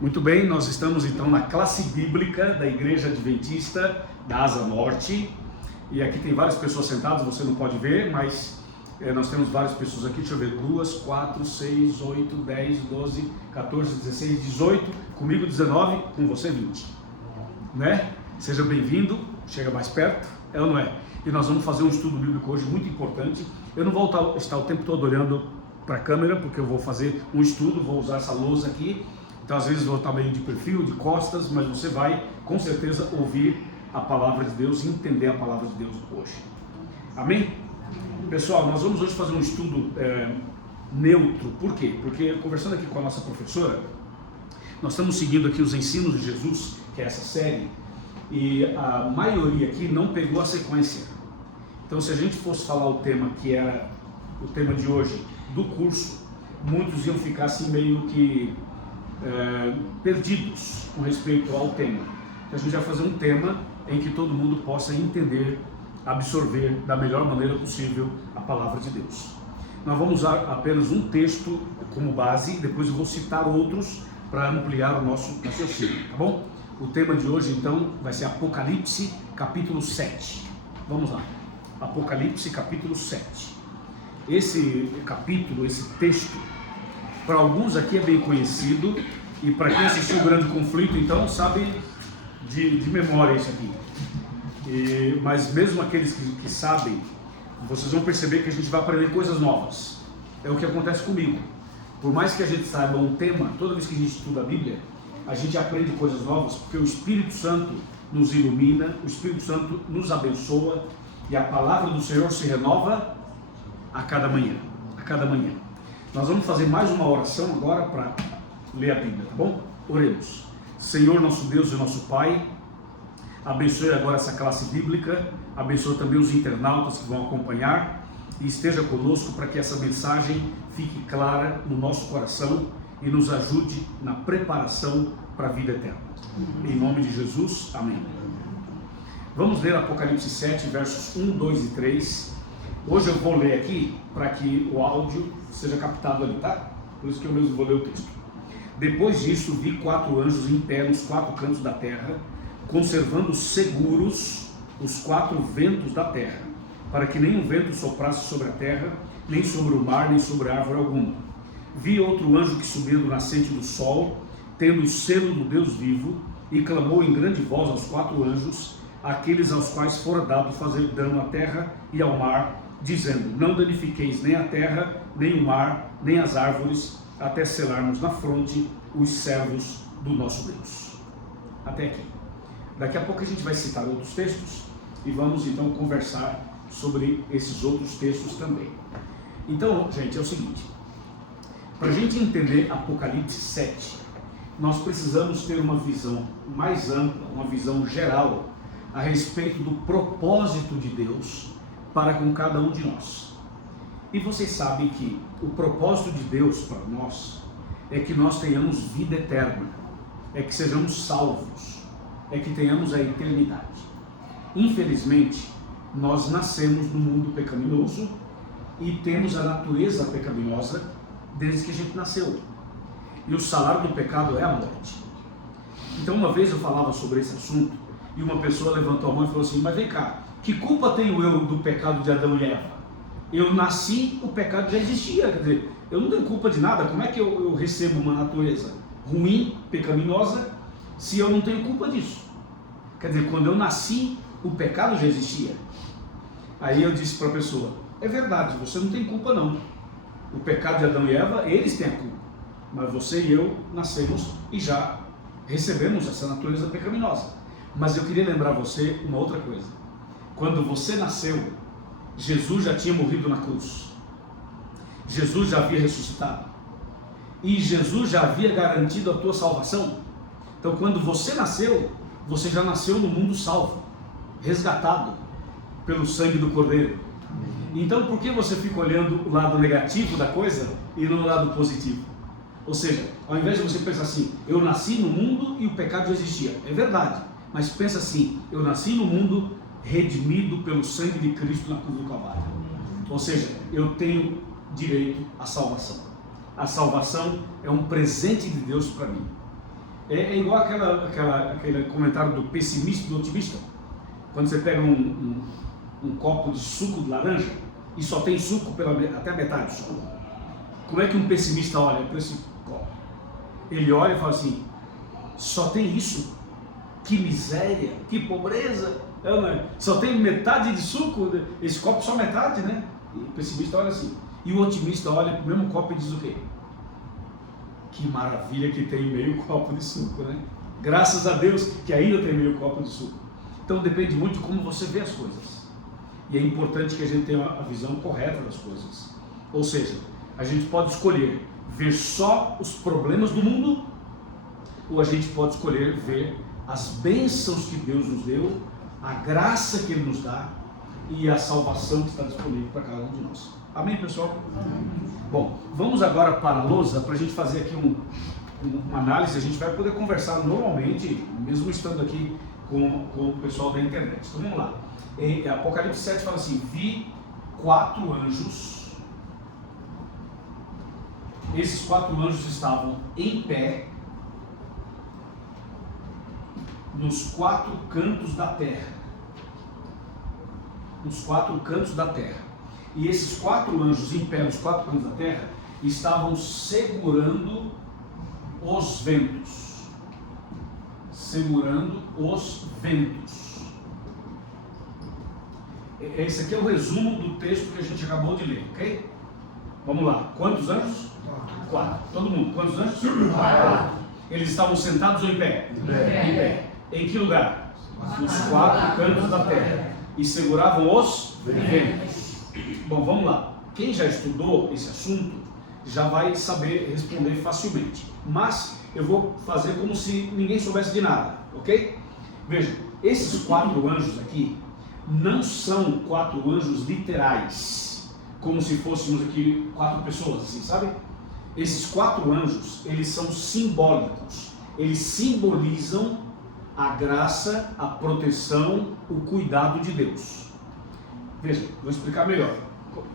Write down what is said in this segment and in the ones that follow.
Muito bem, nós estamos então na classe bíblica da Igreja Adventista da Asa Norte. E aqui tem várias pessoas sentadas, você não pode ver, mas nós temos várias pessoas aqui. Deixa eu ver, 2, 4, 6, 8, 10, 12, 14, 16, 18. Comigo 19, com você 20. Né? Seja bem-vindo, chega mais perto, é ou não é? E nós vamos fazer um estudo bíblico hoje muito importante. Eu não vou estar o tempo todo olhando para a câmera, porque eu vou fazer um estudo, vou usar essa lousa aqui. Então às vezes vou estar meio de perfil, de costas, mas você vai com certeza ouvir a palavra de Deus e entender a palavra de Deus hoje. Amém? Pessoal, nós vamos hoje fazer um estudo neutro. Por quê? Porque conversando aqui com a nossa professora, nós estamos seguindo aqui os ensinos de Jesus, que é essa série, e a maioria aqui não pegou a sequência. Então se a gente fosse falar o tema que era o tema de hoje do curso, muitos iam ficar assim meio que perdidos com respeito ao tema. Então, a gente vai fazer um tema em que todo mundo possa entender, absorver da melhor maneira possível a palavra de Deus. Nós vamos usar apenas um texto como base, depois eu vou citar outros para ampliar o nosso raciocínio, tá bom? O tema de hoje então vai ser Apocalipse capítulo 7. Vamos lá. Apocalipse capítulo 7. Esse capítulo, esse texto, para alguns aqui é bem conhecido, e para quem assistiu o Grande Conflito, então, sabe de memória isso aqui. Mas mesmo aqueles que sabem, vocês vão perceber que a gente vai aprender coisas novas. É o que acontece comigo. Por mais que a gente saiba um tema, toda vez que a gente estuda a Bíblia, a gente aprende coisas novas, porque o Espírito Santo nos ilumina, o Espírito Santo nos abençoa, e a palavra do Senhor se renova a cada manhã. A cada manhã. Nós vamos fazer mais uma oração agora para ler a Bíblia, tá bom? Oremos. Senhor, nosso Deus e nosso Pai, abençoe agora essa classe bíblica, abençoe também os internautas que vão acompanhar e esteja conosco para que essa mensagem fique clara no nosso coração e nos ajude na preparação para a vida eterna. Em nome de Jesus, amém. Vamos ler Apocalipse 7, versos 1, 2 e 3. Hoje eu vou ler aqui para que o áudio seja captado ali, tá? Por isso que eu mesmo vou ler o texto. Depois disso, vi 4 anjos em pé nos 4 cantos da terra, conservando seguros os 4 ventos da terra, para que nenhum vento soprasse sobre a terra, nem sobre o mar, nem sobre árvore alguma. Vi outro anjo que subia do nascente do sol, tendo o selo do Deus vivo, e clamou em grande voz aos 4 anjos, aqueles aos quais fora dado fazer dano à terra e ao mar, dizendo: não danifiqueis nem a terra, nem o mar, nem as árvores, até selarmos na fronte os servos do nosso Deus. Até aqui. Daqui a pouco a gente vai citar outros textos e vamos então conversar sobre esses outros textos também. Então, gente, é o seguinte: para a gente entender Apocalipse 7, nós precisamos ter uma visão mais ampla, uma visão geral a respeito do propósito de Deus para com cada um de nós. E vocês sabem que o propósito de Deus para nós é que nós tenhamos vida eterna, é que sejamos salvos, é que tenhamos a eternidade. Infelizmente, nós nascemos no mundo pecaminoso e temos a natureza pecaminosa desde que a gente nasceu. E o salário do pecado é a morte. Então uma vez eu falava sobre esse assunto e uma pessoa levantou a mão e falou assim: mas vem cá, que culpa tenho eu do pecado de Adão e Eva? Eu nasci, o pecado já existia, quer dizer, eu não tenho culpa de nada. Como é que eu recebo uma natureza ruim, pecaminosa, se eu não tenho culpa disso? Quer dizer, quando eu nasci, o pecado já existia. Aí eu disse para a pessoa: é verdade, você não tem culpa não. O pecado de Adão e Eva, eles têm a culpa, mas você e eu nascemos e já recebemos essa natureza pecaminosa. Mas eu queria lembrar você uma outra coisa: quando você nasceu, Jesus já tinha morrido na cruz, Jesus já havia ressuscitado, e Jesus já havia garantido a tua salvação. Então quando você nasceu, você já nasceu no mundo salvo, resgatado pelo sangue do Cordeiro. Então por que você fica olhando o lado negativo da coisa e não o lado positivo? Ou seja, ao invés de você pensar assim: eu nasci no mundo e o pecado já existia, é verdade, mas pensa assim: eu nasci no mundo redimido pelo sangue de Cristo na cruz do Calvário. Ou seja, eu tenho direito à salvação. A salvação é um presente de Deus para mim. É igual aquele comentário do pessimista e do otimista. Quando você pega um copo de suco de laranja e só tem suco até a metade só. Como é que um pessimista olha para esse copo? Ele olha e fala assim, só tem isso? Que miséria, que pobreza, só tem metade de suco, esse copo só metade, né? E o pessimista olha assim. E o otimista olha para o mesmo copo e diz o quê? Que maravilha que tem meio copo de suco, né? Graças a Deus que ainda tem meio copo de suco. Então depende muito de como você vê as coisas. E é importante que a gente tenha a visão correta das coisas. Ou seja, a gente pode escolher ver só os problemas do mundo, ou a gente pode escolher ver as bênçãos que Deus nos deu, a graça que Ele nos dá e a salvação que está disponível para cada um de nós. Amém, pessoal? Amém. Bom, vamos agora para a lousa para a gente fazer aqui uma análise. A gente vai poder conversar normalmente, mesmo estando aqui com o pessoal da internet. Então vamos lá. Em Apocalipse 7 fala assim: vi 4 anjos. Esses 4 anjos estavam em pé nos 4 cantos da terra. Nos 4 cantos da terra. E esses 4 anjos em pé nos 4 cantos da terra estavam segurando os ventos. Segurando os ventos. Esse aqui é o resumo do texto que a gente acabou de ler, ok? Vamos lá. Quantos anjos? 4. Todo mundo. Quantos anjos? 4. Eles estavam sentados ou em pé? Em pé. Em que lugar? Nos 4 cantos da terra. E seguravam os ventos. Bom, vamos lá. Quem já estudou esse assunto já vai saber responder facilmente. Mas eu vou fazer como se ninguém soubesse de nada, ok? Veja, esses 4 anjos aqui não são 4 anjos literais, como se fôssemos aqui 4 pessoas, assim, sabe? Esses 4 anjos, eles são simbólicos. Eles simbolizam a graça, a proteção, o cuidado de Deus. Veja, vou explicar melhor.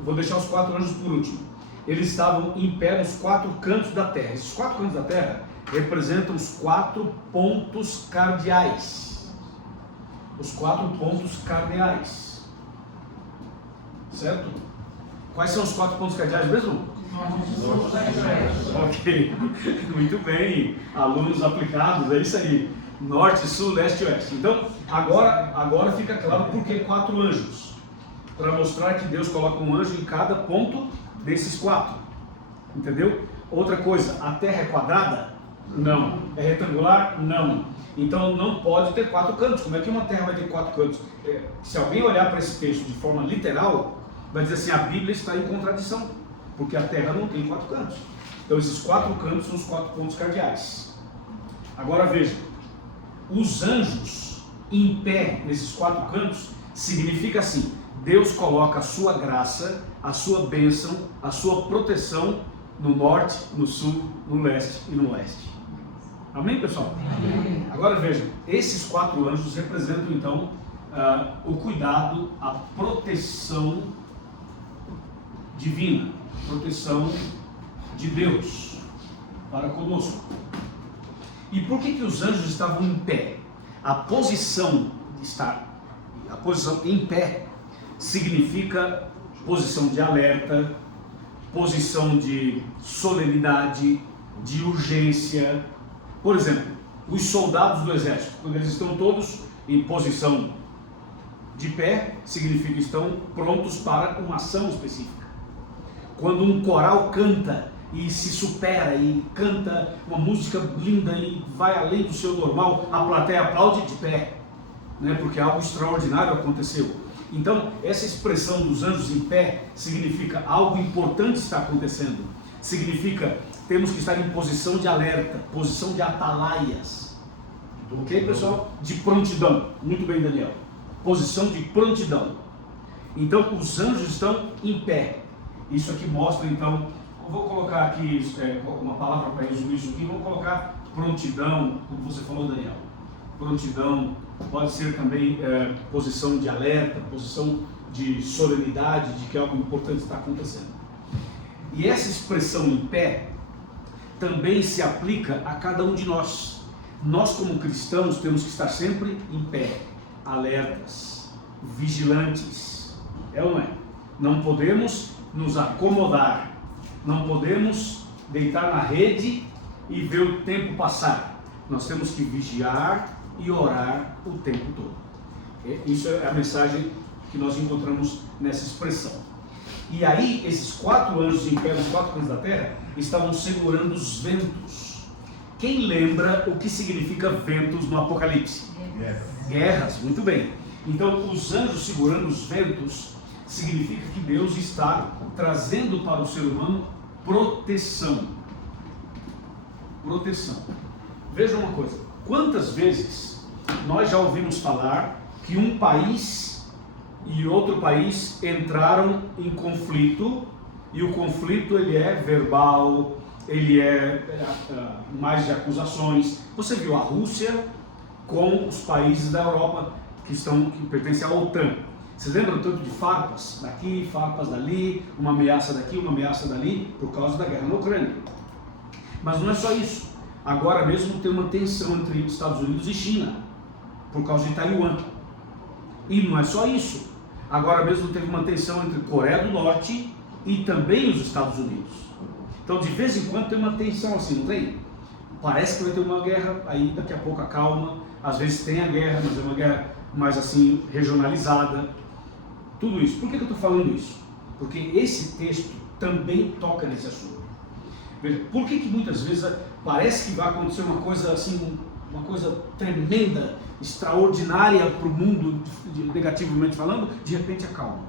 Vou deixar os 4 anjos por último. Eles estavam em pé nos 4 cantos da terra. Esses 4 cantos da terra representam os 4 pontos cardeais. Os 4 pontos cardeais. Certo? Quais são os 4 pontos cardeais mesmo? Ok, muito bem. Alunos aplicados, é isso aí. Norte, sul, leste e oeste. Então, agora fica claro por que 4 anjos. Para mostrar que Deus coloca um anjo em cada ponto desses 4. Entendeu? Outra coisa, a terra é quadrada? Não. É retangular? Não. Então não pode ter 4 cantos. Como é que uma terra vai ter 4 cantos? Se alguém olhar para esse texto de forma literal, vai dizer assim, a Bíblia está em contradição, porque a terra não tem 4 cantos. Então esses 4 cantos são os 4 pontos cardeais. Agora veja, os anjos em pé nesses 4 cantos significa assim: Deus coloca a sua graça, a sua bênção, a sua proteção no norte, no sul, no leste e no oeste. Amém, pessoal? Amém. Agora vejam, esses 4 anjos representam então o cuidado, a proteção divina, proteção de Deus para conosco. E por que os anjos estavam em pé? A posição em pé significa posição de alerta, posição de solenidade, de urgência. Por exemplo, os soldados do exército, quando eles estão todos em posição de pé, significa que estão prontos para uma ação específica. Quando um coral canta e se supera e canta uma música linda e vai além do seu normal, a plateia aplaude de pé, né? Porque algo extraordinário aconteceu. Então, essa expressão dos anjos em pé significa algo importante está acontecendo. Significa temos que estar em posição de alerta, posição de atalaias. Ok, pessoal? De prontidão. Muito bem, Daniel. Posição de prontidão. Então, os anjos estão em pé. Isso aqui mostra, então, eu vou colocar aqui uma palavra para resumir isso aqui. Vamos colocar prontidão, como você falou, Daniel. Prontidão pode ser também posição de alerta, posição de solenidade, de que algo importante está acontecendo. E essa expressão em pé também se aplica a cada um de nós. Nós como cristãos temos que estar sempre em pé, alertas, vigilantes. É ou não é? Não podemos nos acomodar, não podemos deitar na rede e ver o tempo passar. Nós temos que vigiar e orar o tempo todo. Isso é a mensagem que nós encontramos nessa expressão. E aí, esses 4 anjos em pé nos 4 cantos da terra estavam segurando os ventos. Quem lembra o que significa ventos no Apocalipse? Guerras, muito bem. Então, os anjos segurando os ventos significa que Deus está trazendo para o ser humano proteção. Proteção. Veja uma coisa, quantas vezes nós já ouvimos falar que um país e outro país entraram em conflito, e o conflito ele é verbal, ele é mais de acusações. Você viu a Rússia com os países da Europa que pertencem à OTAN. Vocês lembram tanto de farpas daqui, farpas dali, uma ameaça daqui, uma ameaça dali, por causa da guerra na Ucrânia. Mas não é só isso. Agora mesmo tem uma tensão entre Estados Unidos e China, por causa de Taiwan. E não é só isso. Agora mesmo teve uma tensão entre Coreia do Norte e também os Estados Unidos. Então de vez em quando tem uma tensão assim, não tem? Parece que vai ter uma guerra, aí daqui a pouco acalma. Às vezes tem a guerra, mas é uma guerra mais assim, regionalizada. Tudo isso. Por que eu estou falando isso? Porque esse texto também toca nesse assunto. Veja, por que muitas vezes parece que vai acontecer uma coisa assim, uma coisa tremenda, extraordinária para o mundo, negativamente falando, de repente acalma?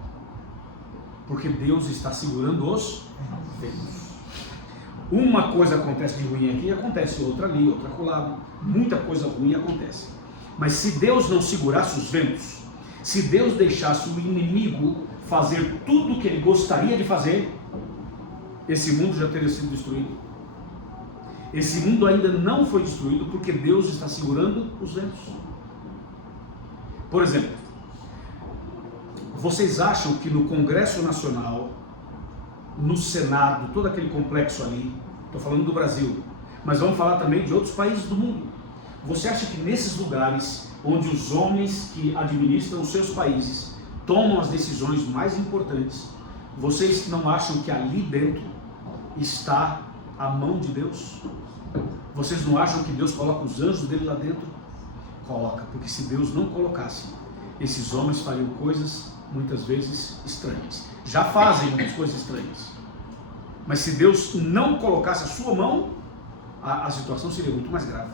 Porque Deus está segurando os ventos. Uma coisa acontece de ruim aqui, acontece outra ali, outra acolá. Muita coisa ruim acontece. Mas se Deus não segurasse os ventos, se Deus deixasse o inimigo fazer tudo o que ele gostaria de fazer, esse mundo já teria sido destruído. Esse mundo ainda não foi destruído porque Deus está segurando os ventos. Por exemplo, vocês acham que no Congresso Nacional, no Senado, todo aquele complexo ali, estou falando do Brasil, mas vamos falar também de outros países do mundo. Você acha que nesses lugares onde os homens que administram os seus países tomam as decisões mais importantes, vocês não acham que ali dentro está a mão de Deus? Vocês não acham que Deus coloca os anjos dele lá dentro? Coloca, porque se Deus não colocasse, esses homens fariam coisas muitas vezes estranhas. Já fazem muitas coisas estranhas. Mas se Deus não colocasse a sua mão, a situação seria muito mais grave.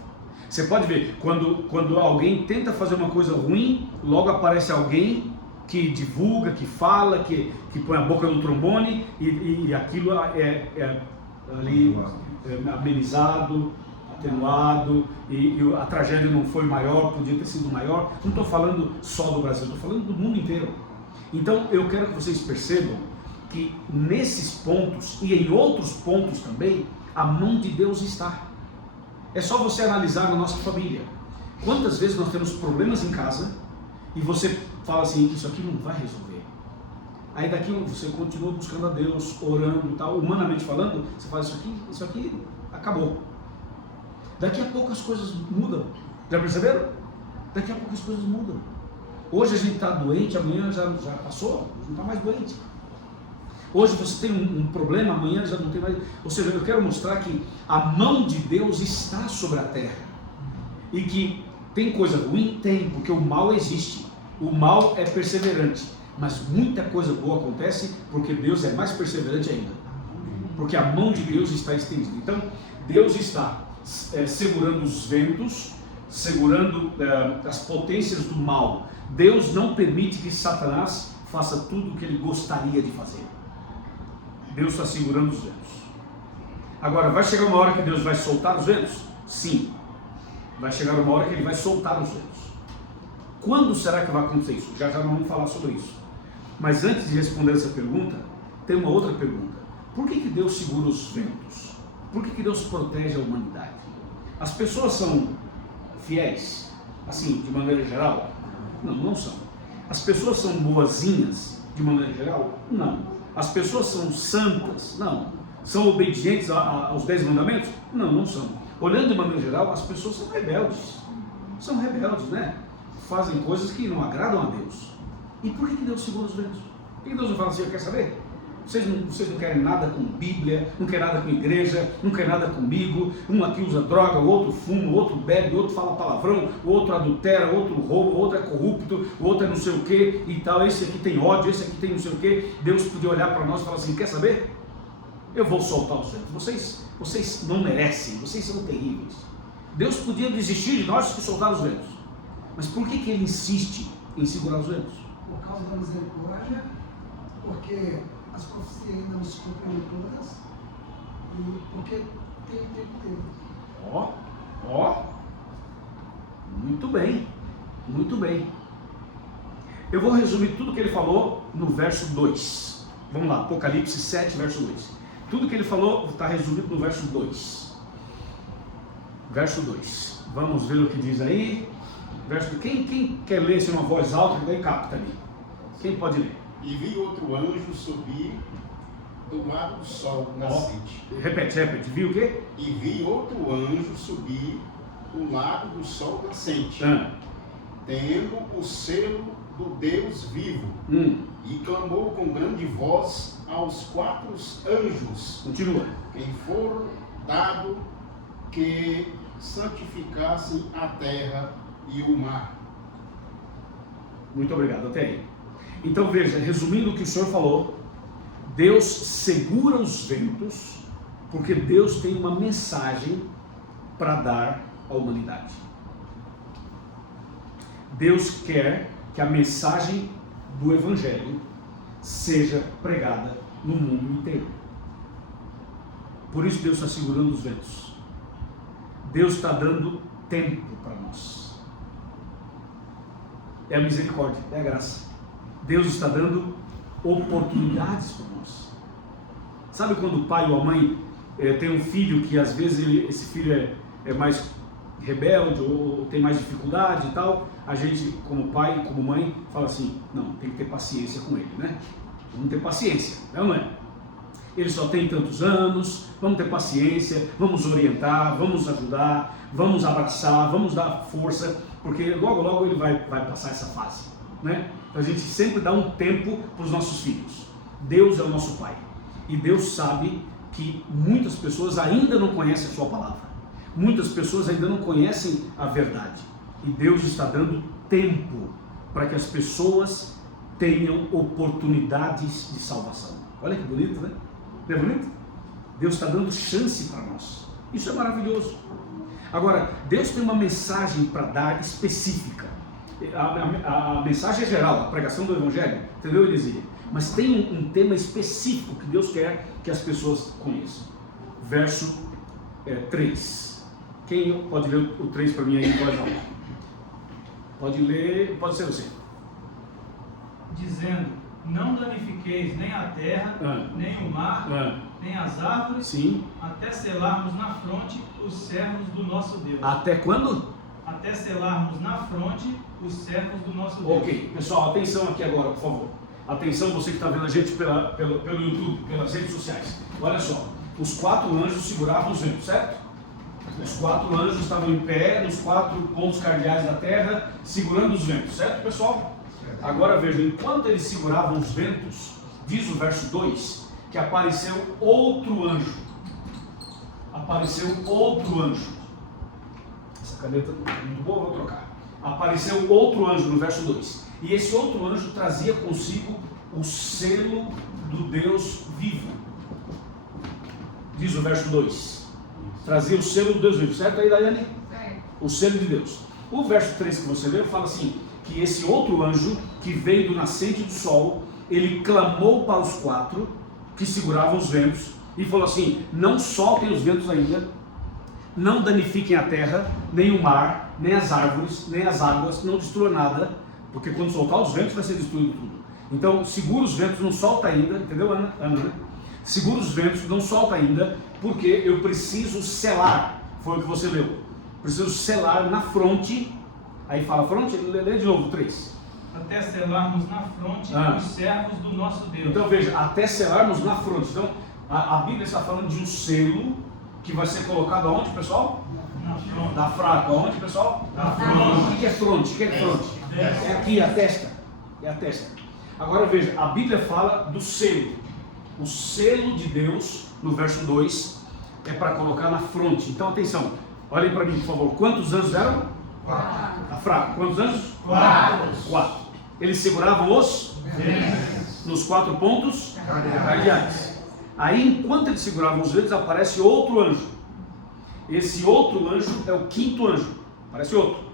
Você pode ver, quando alguém tenta fazer uma coisa ruim, logo aparece alguém que divulga, que fala, que põe a boca no trombone e aquilo é ali amenizado, atenuado, e a tragédia não foi maior, podia ter sido maior. Não estou falando só do Brasil, estou falando do mundo inteiro. Então eu quero que vocês percebam que nesses pontos e em outros pontos também, a mão de Deus está. É só você analisar na nossa família. Quantas vezes nós temos problemas em casa e você fala assim, isso aqui não vai resolver. Aí daqui você continua buscando a Deus, orando e tal, humanamente falando, você fala, isso aqui acabou. Daqui a pouco as coisas mudam. Já perceberam? Daqui a pouco as coisas mudam. Hoje a gente está doente, amanhã já passou, não está mais doente. Hoje você tem um problema, amanhã já não tem mais. Ou seja, eu quero mostrar que a mão de Deus está sobre a terra. E que tem coisa ruim? Tem, porque o mal existe. O mal é perseverante. Mas muita coisa boa acontece porque Deus é mais perseverante ainda. Porque a mão de Deus está estendida. Então, Deus está segurando os ventos, segurando as potências do mal. Deus não permite que Satanás faça tudo o que ele gostaria de fazer. Deus está segurando os ventos. Agora, vai chegar uma hora que Deus vai soltar os ventos? Sim. Vai chegar uma hora que ele vai soltar os ventos. Quando será que vai acontecer isso? Já nós vamos falar sobre isso. Mas antes de responder essa pergunta, tem uma outra pergunta. Por que Deus segura os ventos? Por que Deus protege a humanidade? As pessoas são fiéis, assim, de maneira geral? Não, não são. As pessoas são boazinhas, de maneira geral? Não. As pessoas são santas? Não. São obedientes aos 10 mandamentos? Não, não são. olhando de maneira geral, as pessoas são rebeldes. São rebeldes, né? Fazem coisas que não agradam a Deus. E por que Deus segura os ventos? Por que Deus não fala assim, quer saber? Vocês não querem nada com Bíblia, não querem nada com igreja, não querem nada comigo. Um aqui usa droga, o outro fuma, o outro bebe, o outro fala palavrão, o outro adultera, o outro rouba, o outro é corrupto, o outro é não sei o que e tal. Esse aqui tem ódio, esse aqui tem não sei o que. Deus podia olhar para nós e falar assim, quer saber? Eu vou soltar os ventos. Vocês não merecem, vocês são terríveis. Deus podia desistir de nós e soltar os ventos. Mas por que Ele insiste em segurar os ventos? Por causa da misericórdia, porque as profecias ainda não se cumpriram todas, e porque tem tempo dele. Muito bem, muito bem. Eu vou resumir tudo que ele falou no verso 2. Vamos lá, Apocalipse 7, verso 2. Tudo que ele falou está resumido no verso 2. Verso 2. Vamos ver o que diz aí. Quem quer ler em uma voz alta, daí capta ali. Quem pode ler? E vi outro anjo subir do lado do sol nascente. Repete. Viu o quê? E vi outro anjo subir do lado do sol nascente, tendo o selo do Deus vivo, e clamou com grande voz aos 4 anjos, Continua. quem for dado que santificassem a terra e o mar. Muito obrigado, até aí. Então veja, resumindo o que o Senhor falou, Deus segura os ventos, porque Deus tem uma mensagem para dar à humanidade. Deus quer que a mensagem do Evangelho seja pregada no mundo inteiro. Por isso Deus está segurando os ventos. Deus está dando tempo para nós. É a misericórdia, é a graça. Deus está dando oportunidades para nós. Sabe quando o pai ou a mãe tem um filho que às vezes esse filho é mais rebelde ou tem mais dificuldade e tal, a gente como pai, como mãe, fala assim, não, tem que ter paciência com ele, né? Vamos ter paciência, não é? Ele só tem tantos anos, vamos ter paciência, vamos orientar, vamos ajudar, vamos abraçar, vamos dar força, porque logo logo ele vai passar essa fase, né? Então a gente sempre dá um tempo para os nossos filhos. Deus é o nosso pai e Deus sabe que muitas pessoas ainda não conhecem a sua palavra, muitas pessoas ainda não conhecem a verdade, e Deus está dando tempo para que as pessoas tenham oportunidades de salvação. Olha que bonito, né? Não é bonito? Deus está dando chance para nós. Isso é maravilhoso. Agora, Deus tem uma mensagem para dar específica. A mensagem é geral, a pregação do Evangelho, entendeu, Elisia? Mas tem um tema específico que Deus quer que as pessoas conheçam. Verso 3. Quem pode ler o 3 para mim aí em voz alta? Pode ler, pode ser você. Dizendo, não danifiqueis nem a terra, nem o mar, nem as árvores, Sim. até selarmos na fronte os servos do nosso Deus. Até quando? Até selarmos na fronte os servos do nosso Deus. Ok, pessoal, atenção aqui agora, por favor. Atenção, você que está vendo a gente pelo YouTube, pelas redes sociais. Olha só, os 4 anjos seguravam os ventos, certo? Os 4 anjos estavam em pé, nos 4 pontos cardeais da terra, segurando os ventos, certo, pessoal? Agora vejam, enquanto eles seguravam os ventos, diz o verso 2, que apareceu outro anjo. Apareceu outro anjo. Essa caneta é muito boa, vou trocar. Apareceu outro anjo no verso 2. E esse outro anjo trazia consigo o selo do Deus vivo. Diz o verso 2. Trazia o selo do Deus vivo, certo aí, Daiane? O selo de Deus. O verso 3 que você leu fala assim, que esse outro anjo que veio do nascente do sol, ele clamou para os 4 que seguravam os ventos e falou assim, não soltem os ventos ainda, não danifiquem a terra, nem o mar, nem as árvores, nem as águas, não destrua nada, porque quando soltar os ventos vai ser destruído tudo. Então segura os ventos, não solta ainda, entendeu, Ana? Né? Segura os ventos, não solta ainda, porque eu preciso selar, foi o que você leu, preciso selar na fronte. Aí fala fronte, lê de novo 3. Até selarmos na fronte os servos do nosso Deus. Então veja, até selarmos na fronte. Então a Bíblia está falando de um selo que vai ser colocado aonde, pessoal? Da fraca. Onde, pessoal? Da fronte. O que é fronte? O que é fronte? É aqui, a testa. É a testa. Agora veja, a Bíblia fala do selo. O selo de Deus, no verso 2, é para colocar na fronte. Então atenção, olhem para mim, por favor. Quantos anjos eram? 4. A fraca. Quantos anjos? 4. Eles seguravam os? Nos 4 pontos cardeais. Aí, enquanto eles seguravam os dedos, aparece outro anjo. Esse outro anjo é o 5º anjo. Aparece outro.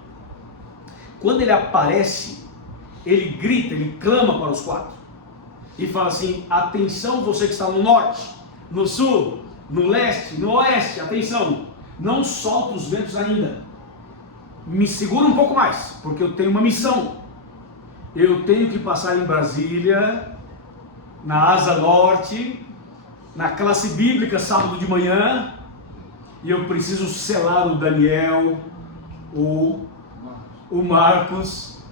Quando ele aparece, ele grita, ele clama para os 4 e fala assim: atenção, você que está no norte, no sul, no leste, no oeste, atenção, não solta os ventos ainda, me segura um pouco mais, porque eu tenho uma missão. Eu tenho que passar em Brasília, na asa norte, na classe bíblica sábado de manhã, e eu preciso selar o Daniel, o Marcos,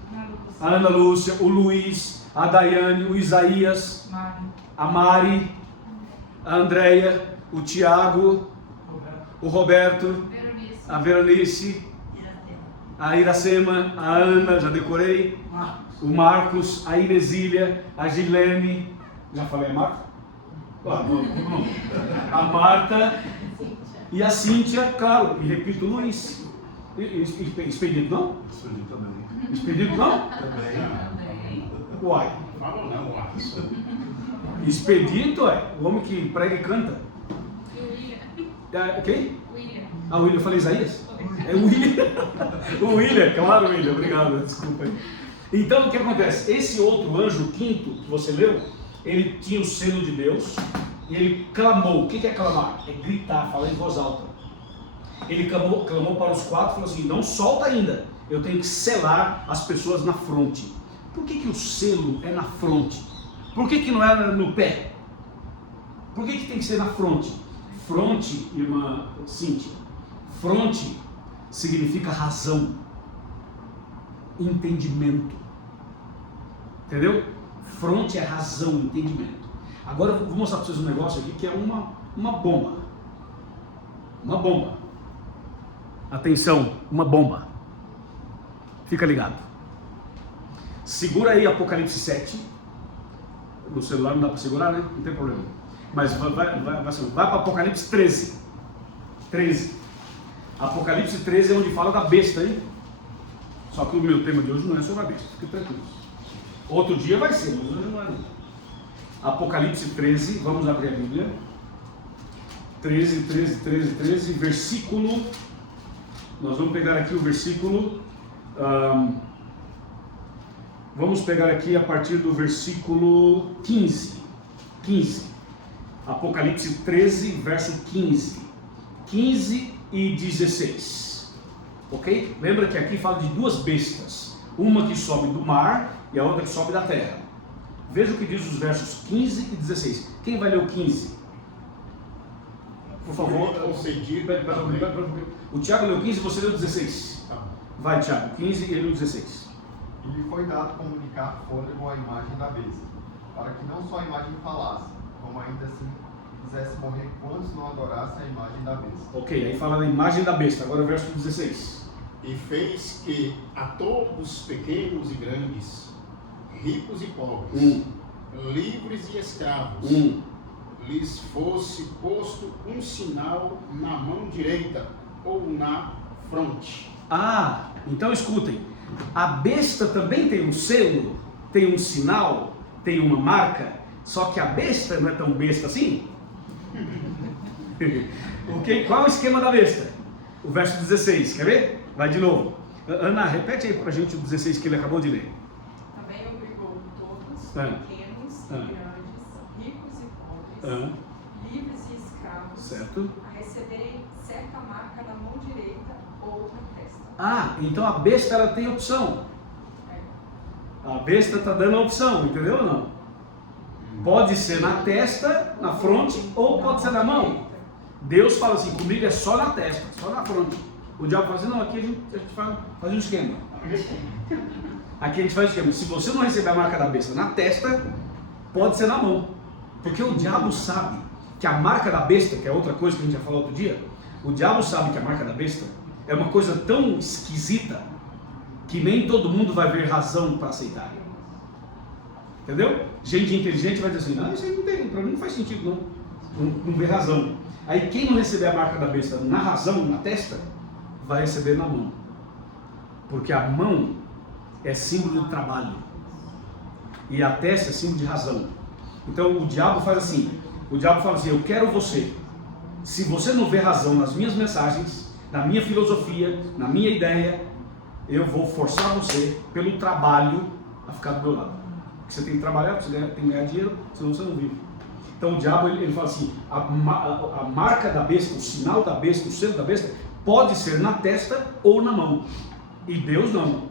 a Ana Lúcia, o Luiz, a Daiane, o Isaías, a Mari, a Andréia, o Tiago, o Roberto, a Veronice, a Iracema, a Ana, já decorei, o Marcos, a Inesília, a Gilene, já falei a Marta? A Marta e a Cíntia, claro, e repito, o Luiz. Expedito não? Expedito também. Expedito não? Também. Uai. Fala não, Marcos. Expedito é o homem que prega e canta. E o William? Quem? William. Ah, o William, eu falei Isaías? É o William. O William, claro, William, obrigado, desculpa aí. Então o que acontece? Esse outro anjo, o 5º, que você leu, ele tinha o selo de Deus e ele clamou. O que é clamar? É gritar, falar em voz alta. Ele clamou para os 4 e falou assim: não solta ainda, eu tenho que selar as pessoas na fronte. Por que o selo é na fronte? Por que não é no pé? Por que tem que ser na fronte? Fronte, irmã Cíntia, fronte significa razão, entendimento. Entendeu? Fronte é razão, entendimento. Agora eu vou mostrar para vocês um negócio aqui que é uma bomba. Uma bomba. Atenção, uma bomba. Fica ligado. Segura aí Apocalipse 7. No celular não dá para segurar, né? Não tem problema. Mas vai para Apocalipse 13. 13. Apocalipse 13 é onde fala da besta, hein? Só que o meu tema de hoje não é sobre a besta, fique tranquilo. Outro dia vai ser, mas hoje não é. Apocalipse 13, vamos abrir a Bíblia. 13, versículo. Nós vamos pegar aqui o versículo. Vamos pegar aqui a partir do versículo 15. Apocalipse 13, verso 15. 15 e 16. Ok? Lembra que aqui fala de 2 bestas. Uma que sobe do mar e a outra que sobe da terra. Veja o que diz os versos 15 e 16. Quem vai ler o 15? Por favor. O Tiago leu 15 e você leu 16. Vai, Tiago, 15 e ele leu 16. E lhe foi dado comunicar fôlego à imagem da besta, para que não só a imagem falasse, como ainda assim fizesse morrer quantos não adorassem a imagem da besta. Ok, aí fala da imagem da besta, agora o verso 16. E fez que a todos, pequenos e grandes, ricos e pobres, livres e escravos, lhes fosse posto um sinal na mão direita ou na fronte. Ah, então escutem. A besta também tem um selo, tem um sinal, tem uma marca, só que a besta não é tão besta assim. Okay? Qual é o esquema da besta? O verso 16, quer ver? Vai de novo. Ana, repete aí pra gente o 16 que ele acabou de ler. Também obrigou todos, pequenos e grandes, ricos e pobres, livres e escravos, certo, a receberem certa marca na mão direita ou na testa. Ah, então a besta ela tem opção. A besta está dando a opção, entendeu ou não? Pode ser na testa, na fronte, ou pode ser na mão. Deus fala assim, comigo é só na testa, só na fronte. O diabo fala assim, não, aqui a gente faz um esquema. Aqui a gente faz um esquema. Se você não receber a marca da besta na testa, pode ser na mão. Porque o diabo sabe que a marca da besta, que é outra coisa que a gente já falou outro dia, o diabo sabe que a marca da besta é uma coisa tão esquisita que nem todo mundo vai ver razão para aceitar. Entendeu? Gente inteligente vai dizer assim, não, isso aí não tem, para mim não faz sentido não vê razão. Aí quem não receber a marca da besta na razão, na testa, vai receber na mão. Porque a mão é símbolo de trabalho e a testa é símbolo de razão. Então o diabo faz assim, o diabo fala assim, eu quero você. Se você não vê razão nas minhas mensagens, na minha filosofia, na minha ideia, eu vou forçar você pelo trabalho a ficar do meu lado. Porque você tem que trabalhar, você tem que ganhar dinheiro, senão você não vive. Então o diabo ele fala assim, a marca da besta, o sinal da besta, o selo da besta, pode ser na testa ou na mão. E Deus não.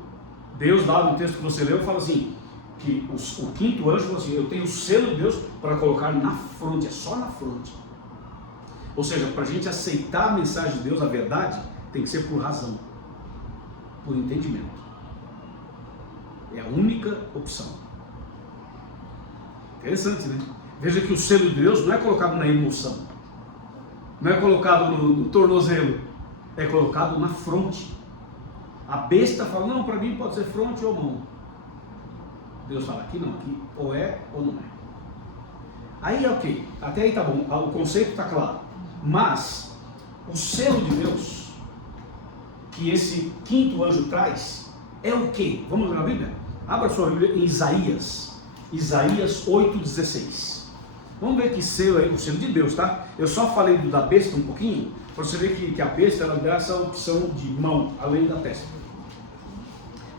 Deus lá no texto que você leu fala assim, que o quinto anjo falou assim, eu tenho o selo de Deus para colocar na fronte, é só na fronte. Ou seja, para a gente aceitar a mensagem de Deus, a verdade, tem que ser por razão, por entendimento. É a única opção. Interessante, né? Veja que o selo de Deus não é colocado na emoção, não é colocado no tornozelo, é colocado na fronte. A besta fala, não, para mim pode ser fronte ou mão. Deus fala, aqui não, aqui ou é ou não é. Aí ok, até aí tá bom, o conceito está claro. Mas o selo de Deus que esse quinto anjo traz é o quê? Vamos ler a Bíblia? Abra sua Bíblia em Isaías 8,16. Vamos ver que selo é o selo de Deus, tá? Eu só falei da besta um pouquinho, para você ver que a besta ela dá essa opção de mão, além da testa.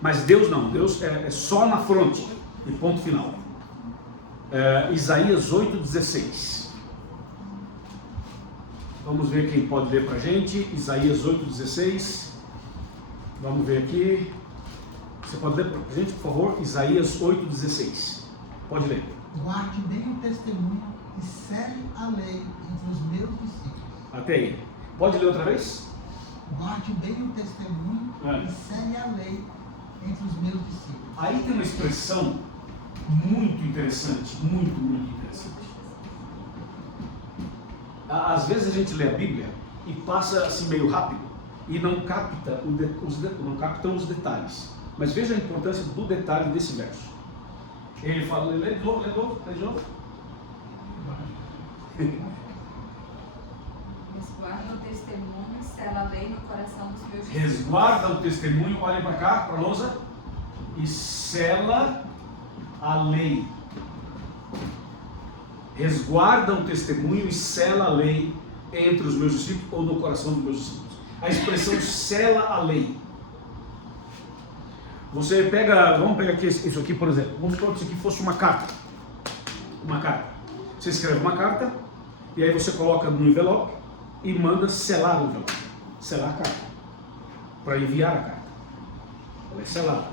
Mas Deus não, Deus é só na fronte, e ponto final. Isaías 8,16. Vamos ver quem pode ler para a gente. Isaías 8,16. Vamos ver aqui. Você pode ler para a gente, por favor? Isaías 8,16. Pode ler. Guarde bem o testemunho e cele a lei entre os meus discípulos. Até aí. Pode ler outra vez? Guarde bem o testemunho e cele a lei entre os meus discípulos. Aí tem uma expressão muito interessante, muito interessante. Às vezes a gente lê a Bíblia e passa assim meio rápido e não capta não captam os detalhes. Mas veja a importância do detalhe desse verso. Ele fala, lê de novo. Resguarda o testemunho e sela a lei no coração dos meus discípulos. Resguarda o testemunho, olhem para cá, para a lousa, e sela a lei. Resguarda o testemunho e sela a lei entre os meus discípulos ou no coração dos meus discípulos. A expressão sela a lei. Você pega, vamos pegar aqui isso aqui, por exemplo. Vamos supor que isso aqui fosse uma carta. Uma carta. Você escreve uma carta e aí você coloca no envelope e manda selar o envelope. Selar a carta. Para enviar a carta. Ela é selada.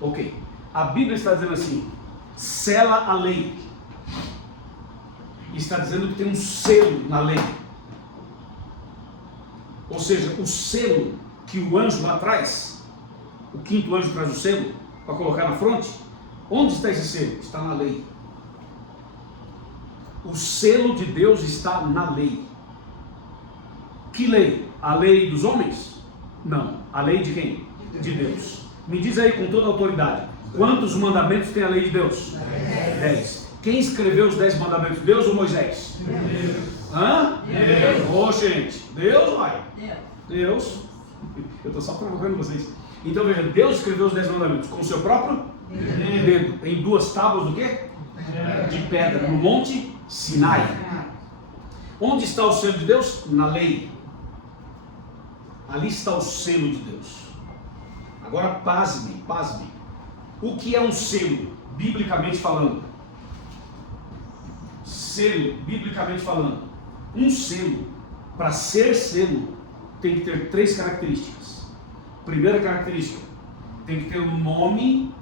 Ok. A Bíblia está dizendo assim, sela a lei. Está dizendo que tem um selo na lei. Ou seja, o selo que o anjo lá traz, o quinto anjo traz o selo para colocar na fronte. Onde está esse selo? Está na lei. O selo de Deus está na lei. Que lei? A lei dos homens? Não. A lei de quem? De Deus. Me diz aí com toda a autoridade, quantos mandamentos tem a lei de Deus? 10. Quem escreveu os 10 mandamentos? Deus ou Moisés? Deus. Hã? Deus. Ô, gente, Deus vai. Deus. Eu estou só provocando vocês. Então veja, Deus escreveu os 10 mandamentos com o seu próprio dedo, em 2 tábuas do quê? De pedra, no monte Sinai. Onde está o selo de Deus? Na lei. Ali está o selo de Deus. Agora pasme. O que é um selo, biblicamente falando? Selo, biblicamente falando. Um selo, para ser selo, tem que ter 3 características. Primeira característica, tem que ter o nome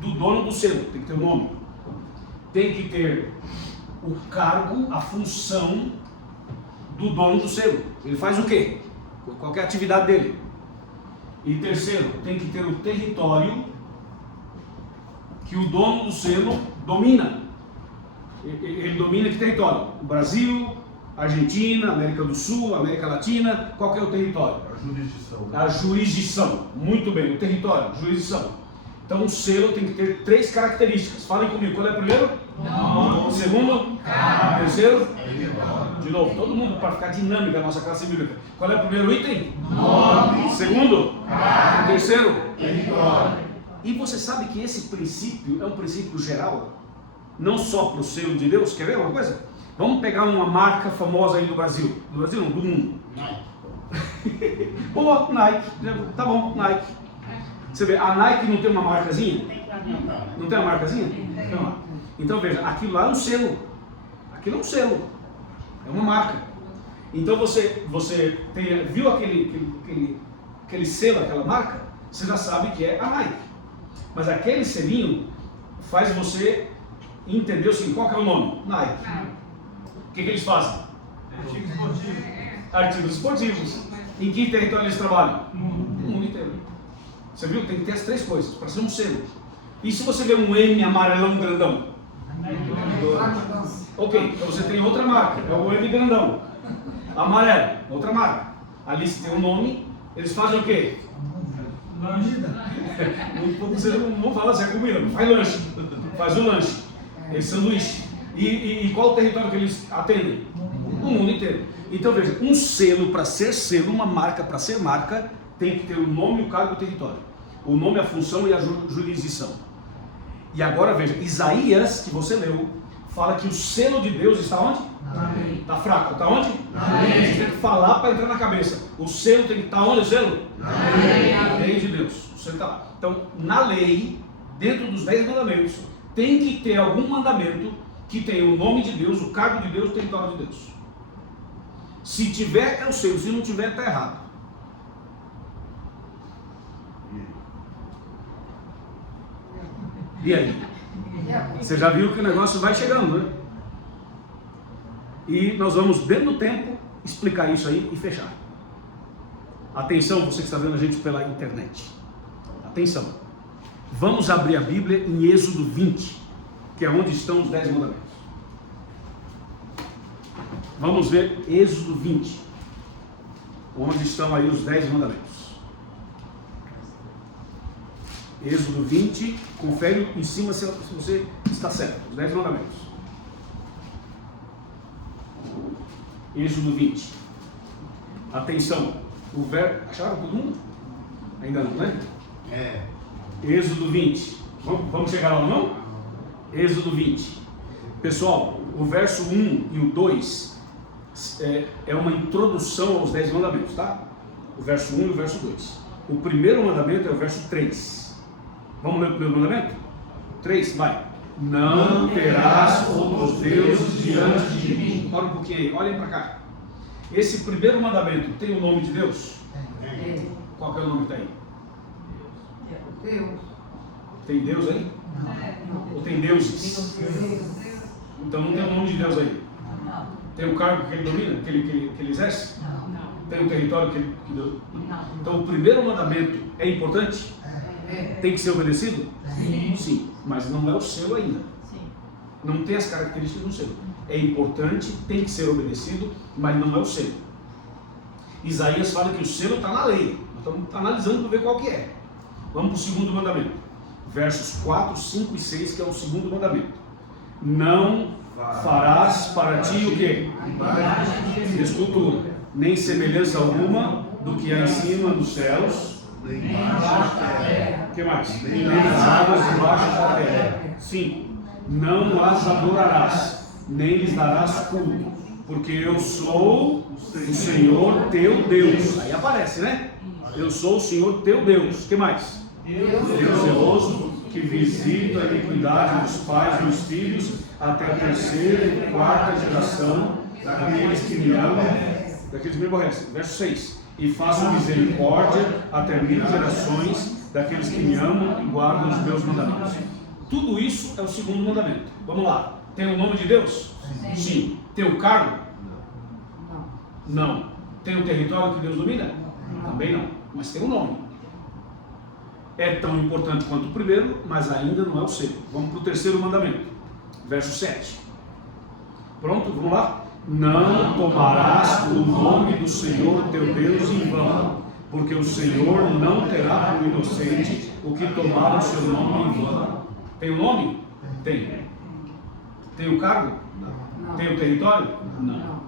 do dono do selo, tem que ter o nome. Tem que ter o cargo, a função do dono do selo. Ele faz o quê? Qual que é a atividade dele? E terceiro, tem que ter o território que o dono do selo domina. Ele domina que território? O Brasil, Argentina, América do Sul, América Latina, qual que é o território? A jurisdição. A jurisdição. Muito bem, o território, jurisdição. Então o selo tem que ter 3 características. Falem comigo, qual é o primeiro? Nome. Segundo? Terceiro? De novo, todo mundo para ficar dinâmica a nossa classe bíblica. Qual é o primeiro item? Nome. Segundo? Terceiro? Território. E você sabe que esse princípio é um princípio geral, não só para o selo de Deus. Quer ver uma coisa? Vamos pegar uma marca famosa aí do Brasil. Do Brasil não, do mundo. Nike. Boa, Nike. Tá bom, Nike. Você vê, a Nike não tem uma marcazinha? Não tem uma marcazinha? Então, então veja, aquilo lá é um selo. Aquilo é um selo. É uma marca. Então você viu aquele selo, aquela marca? Você já sabe que é a Nike. Mas aquele selinho faz você entender o seguinte, qual que é o nome? Nike. O que eles fazem? Artigo esportivo. Artigos esportivos. Em que território eles trabalham? No mundo inteiro. Você viu? Tem que ter as 3 coisas para ser um selo. E se você vê um M amarelão grandão? Ok, então você tem outra marca, é o M grandão. Amarelo, outra marca. Ali você tem um nome, eles fazem o quê? Lanche. Você não fala assim, é comida, faz lanche. Faz o lanche. É sanduíche. E qual o território que eles atendem? O mundo inteiro. Então veja, um selo para ser selo, uma marca para ser marca, tem que ter o nome, o cargo e o território. O nome, a função e a jurisdição. E agora veja, Isaías, que você leu, fala que o selo de Deus está onde? Está fraco. Está onde? Você tem que falar para entrar na cabeça. O selo tem que estar onde? O selo? Na lei de Deus. O selo está lá. Então, na lei, dentro dos 10 mandamentos, tem que ter algum mandamento que tenha o nome de Deus, o cargo de Deus, o território de Deus. Se tiver, é o selo. Se não tiver, está errado. E aí? Você já viu que o negócio vai chegando, né? E nós vamos, dentro do tempo, explicar isso aí e fechar. Atenção, você que está vendo a gente pela internet. Atenção. Vamos abrir a Bíblia em Êxodo 20, que é onde estão os 10 mandamentos. Vamos ver Êxodo 20, onde estão aí os 10 mandamentos. Êxodo 20, confere em cima se você está certo, os 10 mandamentos. Êxodo 20. Atenção, o verbo. Acharam todo mundo? Ainda não, né? É. Êxodo 20. Vamos chegar lá, não? Êxodo 20. Pessoal, o verso 1 e o 2 é uma introdução aos 10 mandamentos, tá? O verso 1 e o verso 2. O primeiro mandamento é o verso 3. Vamos ler o primeiro mandamento? 3, vai. Não terás outros deuses diante de mim. Olha um pouquinho aí, olhem para cá. Esse primeiro mandamento tem o nome de Deus? Qual que é o nome que está aí? Deus. Tem Deus aí? Ou tem deuses? Então não tem o nome de Deus aí. Tem o cargo que ele domina, que ele exerce? Tem o território que ele... Então o primeiro mandamento é importante? Tem que ser obedecido? Sim. Mas não é o selo ainda. Não tem as características do selo. É importante, tem que ser obedecido, mas não é o selo. Isaías fala que o selo está na lei. Nós estamos analisando para ver qual que é. Vamos para o segundo mandamento. Versos 4, 5 e 6, que é o segundo mandamento. Não farás para ti o quê? Escultura. Nem semelhança alguma do que há em cima dos céus. O que mais? Nem nas águas debaixo da terra. 5. Não as adorarás, nem lhes darás culto, porque eu sou o Senhor teu Deus. Aí aparece, né? Eu sou o Senhor teu Deus. O que mais? Deus zeloso, que visita a iniquidade dos pais e dos filhos até a terceira e quarta geração daqueles que me amam, daqueles que me aborrecem. Verso 6. E faço misericórdia até 1000 gerações daqueles que me amam e guardam os meus mandamentos. Tudo isso é o segundo mandamento. Vamos lá. Tem o nome de Deus? Sim. Tem o cargo? Não. Tem o território que Deus domina? Também não. Mas tem o nome. É tão importante quanto o primeiro, mas ainda não é o selo. Vamos para o terceiro mandamento. Verso 7. Pronto? Vamos lá? Não tomarás o nome do Senhor teu Deus em vão, porque o Senhor não terá por inocente o que tomar o seu nome em vão. Tem o nome? Tem. Tem o cargo? Não. Tem o território? Não.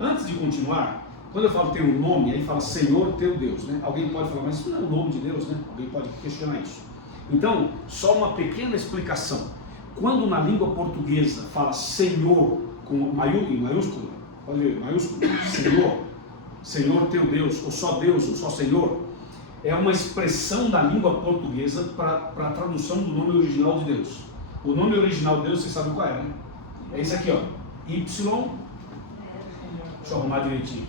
Antes de continuar, quando eu falo tem o nome, aí fala Senhor teu Deus, né? Alguém pode falar, mas isso não é o nome de Deus, né? Alguém pode questionar isso. Então, só uma pequena explicação. Quando na língua portuguesa fala Senhor com em maiúsculo, pode ver, maiúsculo, Senhor teu Deus, ou só Senhor, é uma expressão da língua portuguesa para a tradução do nome original de Deus. O nome original de Deus, vocês sabem qual é, né? É esse aqui, ó, deixa eu arrumar direitinho.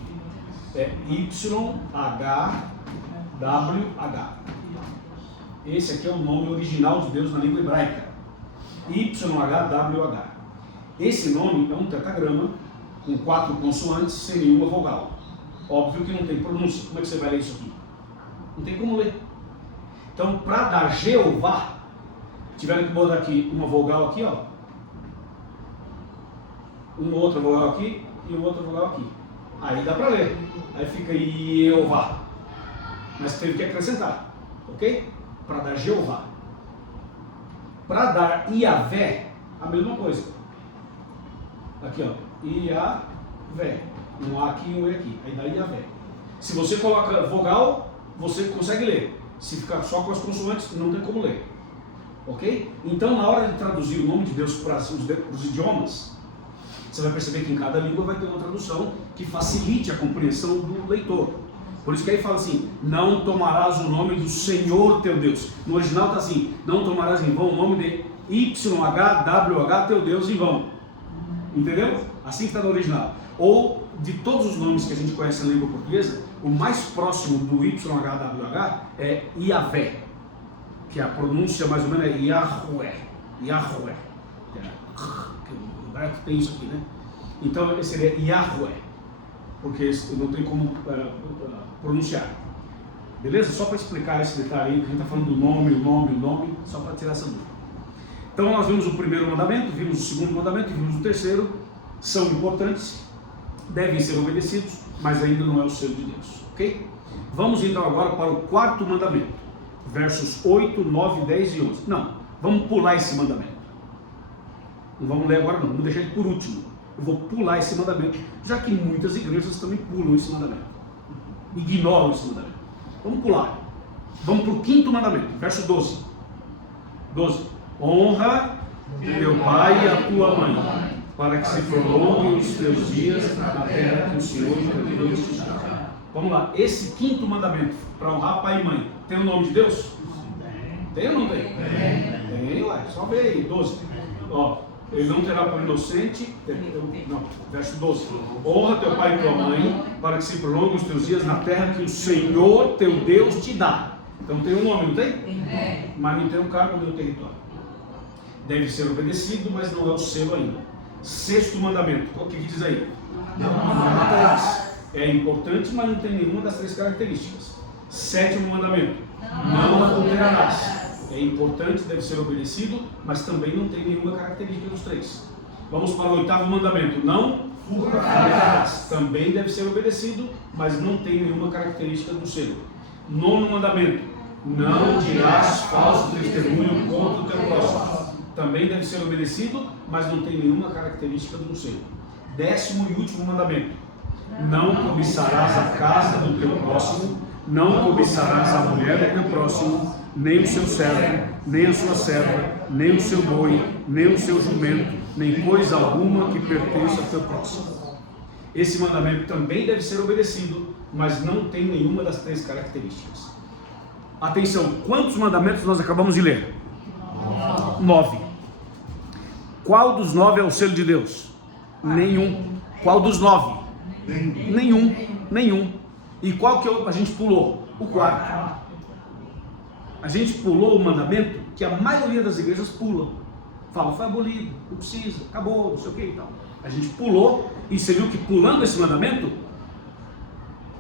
É YHWH. Esse aqui é o nome original de Deus na língua hebraica. YHWH. Esse nome é um tetragrama com 4 consoantes sem nenhuma vogal. Óbvio que não tem pronúncia. Como é que você vai ler isso aqui? Não tem como ler. Então, para dar Jeová, tiveram que botar aqui uma vogal aqui, ó. Uma outra vogal aqui e uma outra vogal aqui. Aí dá para ler. Aí fica Jeová. Mas teve que acrescentar. Ok? Para dar Jeová. Para dar Iavé, a mesma coisa. Aqui, ó. Iavé. Um A aqui e um E aqui. Aí dá Iavé. Se você coloca vogal, você consegue ler. Se ficar só com as consoantes, não tem como ler. Ok? Então, na hora de traduzir o nome de Deus para os idiomas, você vai perceber que em cada língua vai ter uma tradução que facilite a compreensão do leitor. Por isso que aí fala assim, não tomarás o nome do Senhor teu Deus. No original está assim, não tomarás em vão o nome de YHWH teu Deus em vão. Entendeu? Assim que está no original. Ou, de todos os nomes que a gente conhece na língua portuguesa, o mais próximo do YHWH é Iavé, que a pronúncia mais ou menos é Yahweh. Yahweh. O hebraico tem isso aqui, né? Então esse seria Yahweh, porque não tem como pronunciar. Beleza? Só para explicar esse detalhe aí, que a gente está falando do nome, só para tirar essa dúvida. Então nós vimos o primeiro mandamento, vimos o segundo mandamento, vimos o terceiro. São importantes, devem ser obedecidos, mas ainda não é o selo de Deus. Ok? Vamos então agora para o quarto mandamento. Versos 8, 9, 10 e 11. Não, vamos pular esse mandamento. Não vamos ler agora não, vamos deixar ele por último. Eu vou pular esse mandamento, já que muitas igrejas também pulam esse mandamento. Ignoram esse mandamento. Vamos pular. Vamos para o quinto mandamento, verso 12. 12. Honra teu pai e a tua mãe, para que se prolonguem os teus dias na terra que o Senhor teu Deus te dá. Vamos lá, esse quinto mandamento, para honrar pai e mãe, tem o nome de Deus? Tem ou não tem? Tem, ué, só vê aí, 12. Ó, ele não terá por inocente, não, verso 12. Honra teu pai e tua mãe, para que se prolonguem os teus dias na terra que o Senhor teu Deus te dá. Então tem um nome, não tem? Mas não tem um cargo nem um território. Deve ser obedecido, mas não é o selo ainda. Sexto mandamento, o que diz aí? Não matarás. É importante, mas não tem nenhuma das 3 características. Sétimo mandamento, não adulterarás. É importante, deve ser obedecido, mas também não tem nenhuma característica dos 3. Vamos para o oitavo mandamento, não furtarás. Também deve ser obedecido, mas não tem nenhuma característica do selo. Nono mandamento, não dirás falso testemunho contra o teu próximo. Também deve ser obedecido, mas não tem nenhuma característica do selo. 10º e último mandamento, não cobiçarás a casa do teu próximo, não cobiçarás a mulher do teu próximo, nem o seu servo, nem a sua serva, nem o seu boi, nem o seu jumento, nem coisa alguma que pertença ao teu próximo. Esse mandamento também deve ser obedecido, mas não tem nenhuma das 3 características. Atenção, quantos mandamentos nós acabamos de ler? 9. Qual dos 9 é o selo de Deus? Nenhum. Qual dos 9? Nenhum. E qual que a gente pulou? O 4. A gente pulou o mandamento que a maioria das igrejas pulam. Fala, foi abolido, não precisa, acabou, não sei o que e tal. A gente pulou, e você viu que pulando esse mandamento,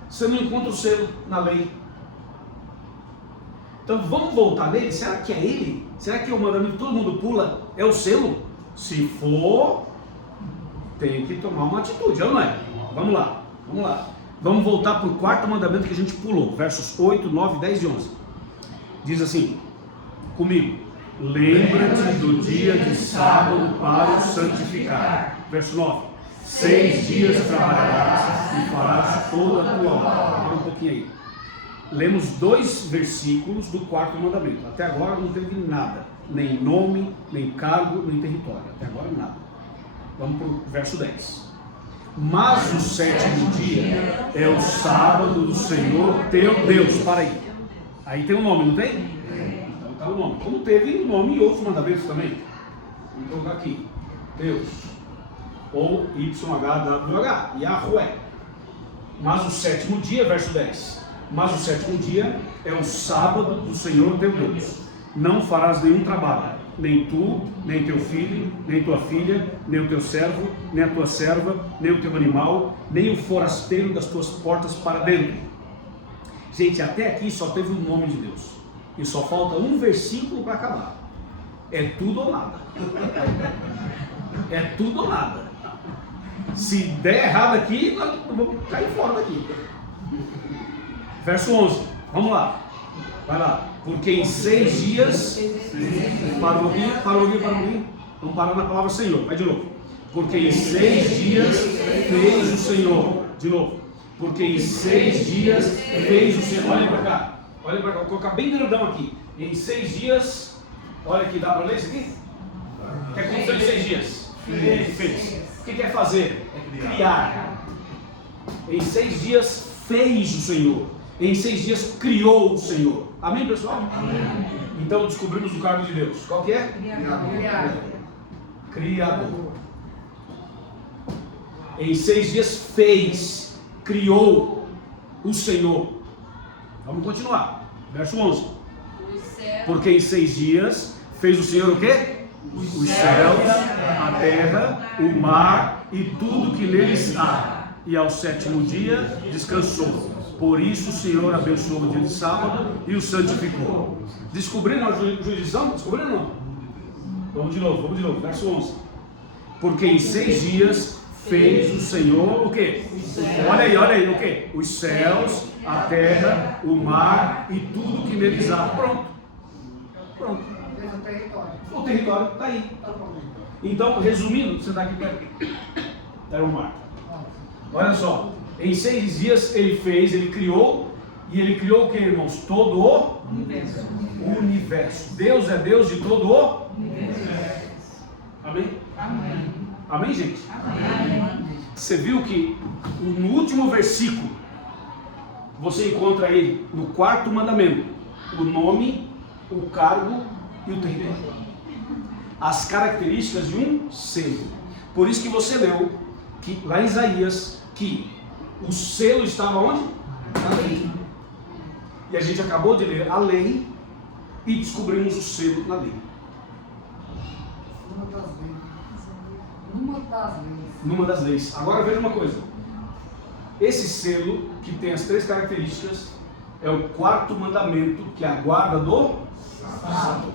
você não encontra o selo na lei. Então vamos voltar nele? Será que é ele? Será que é o mandamento que todo mundo pula? É o selo? Se for, tem que tomar uma atitude, ou não é? Vamos lá. Vamos voltar para o quarto mandamento que a gente pulou, versos 8, 9, 10 e 11. Diz assim, comigo: lembra-te do dia de sábado para o santificar. Verso 9: 6 dias trabalharás e farás toda a tua obra. Para um pouquinho aí. Lemos 2 versículos do quarto mandamento. Até agora não teve nada, nem nome, nem cargo, nem território. Até agora nada. Vamos para o verso 10. Mas o 7º dia é o sábado do Senhor teu Deus. Para aí. Aí tem um nome, não tem? Então está o nome. Como teve nome em outros mandamentos também. Vamos colocar aqui. Deus. Ou YHWH. Yahweh. Mas o 7º dia, verso 10. Mas o 7º dia é o sábado do Senhor teu Deus. Não farás nenhum trabalho, nem tu, nem teu filho, nem tua filha, nem o teu servo, nem a tua serva, nem o teu animal, nem o forasteiro das tuas portas para dentro. Gente, até aqui só teve o nome de Deus. E só falta um versículo para acabar. É tudo ou nada. É tudo ou nada. Se der errado aqui, nós vamos cair fora daqui. Verso 11, vamos lá, vai lá. Porque em 6 dias, para um pouquinho, vamos parar na palavra Senhor, vai de novo. Porque em 6 dias fez o Senhor, de novo. Porque em 6 dias fez o Senhor, olha para cá, vou colocar bem grandão aqui. Em 6 dias, olha aqui, dá para ler isso aqui? Que aconteceu em 6 dias? Fez. O que quer fazer? É criar. Em 6 dias fez o Senhor. Em 6 dias criou o Senhor. Amém, pessoal? Amém. Então descobrimos o cargo de Deus. Qual que é? Criador. Em 6 dias fez, criou o Senhor. Vamos continuar. Verso 11. Porque em 6 dias fez o Senhor o quê? Os céus, a terra, o mar e tudo que neles há. E ao 7º dia descansou. Por isso o Senhor abençoou o dia de sábado e o santificou. Descobriram a jurisdição? Descobriram ou não? Vamos de novo, verso 11. Porque em 6 dias fez o Senhor o quê? Olha aí, o quê? Os céus, a terra, o mar e tudo que neles há. Pronto. O território está aí. Então, resumindo, você está aqui perto. Era o mar. Olha só. Em 6 dias ele criou, e ele criou o que, irmãos? Todo o universo. Deus é Deus de todo o universo. Amém? Amém, gente? Amém. Você viu que no último versículo você encontra aí no 4º mandamento o nome, o cargo e o território. As características de um selo. Por isso que você leu que lá em Isaías que o selo estava onde? Na lei. E a gente acabou de ler a lei e descobrimos o selo na lei. Numa das leis. Agora veja uma coisa. Esse selo, que tem as 3 características, é o 4º mandamento, que é a guarda do sábado.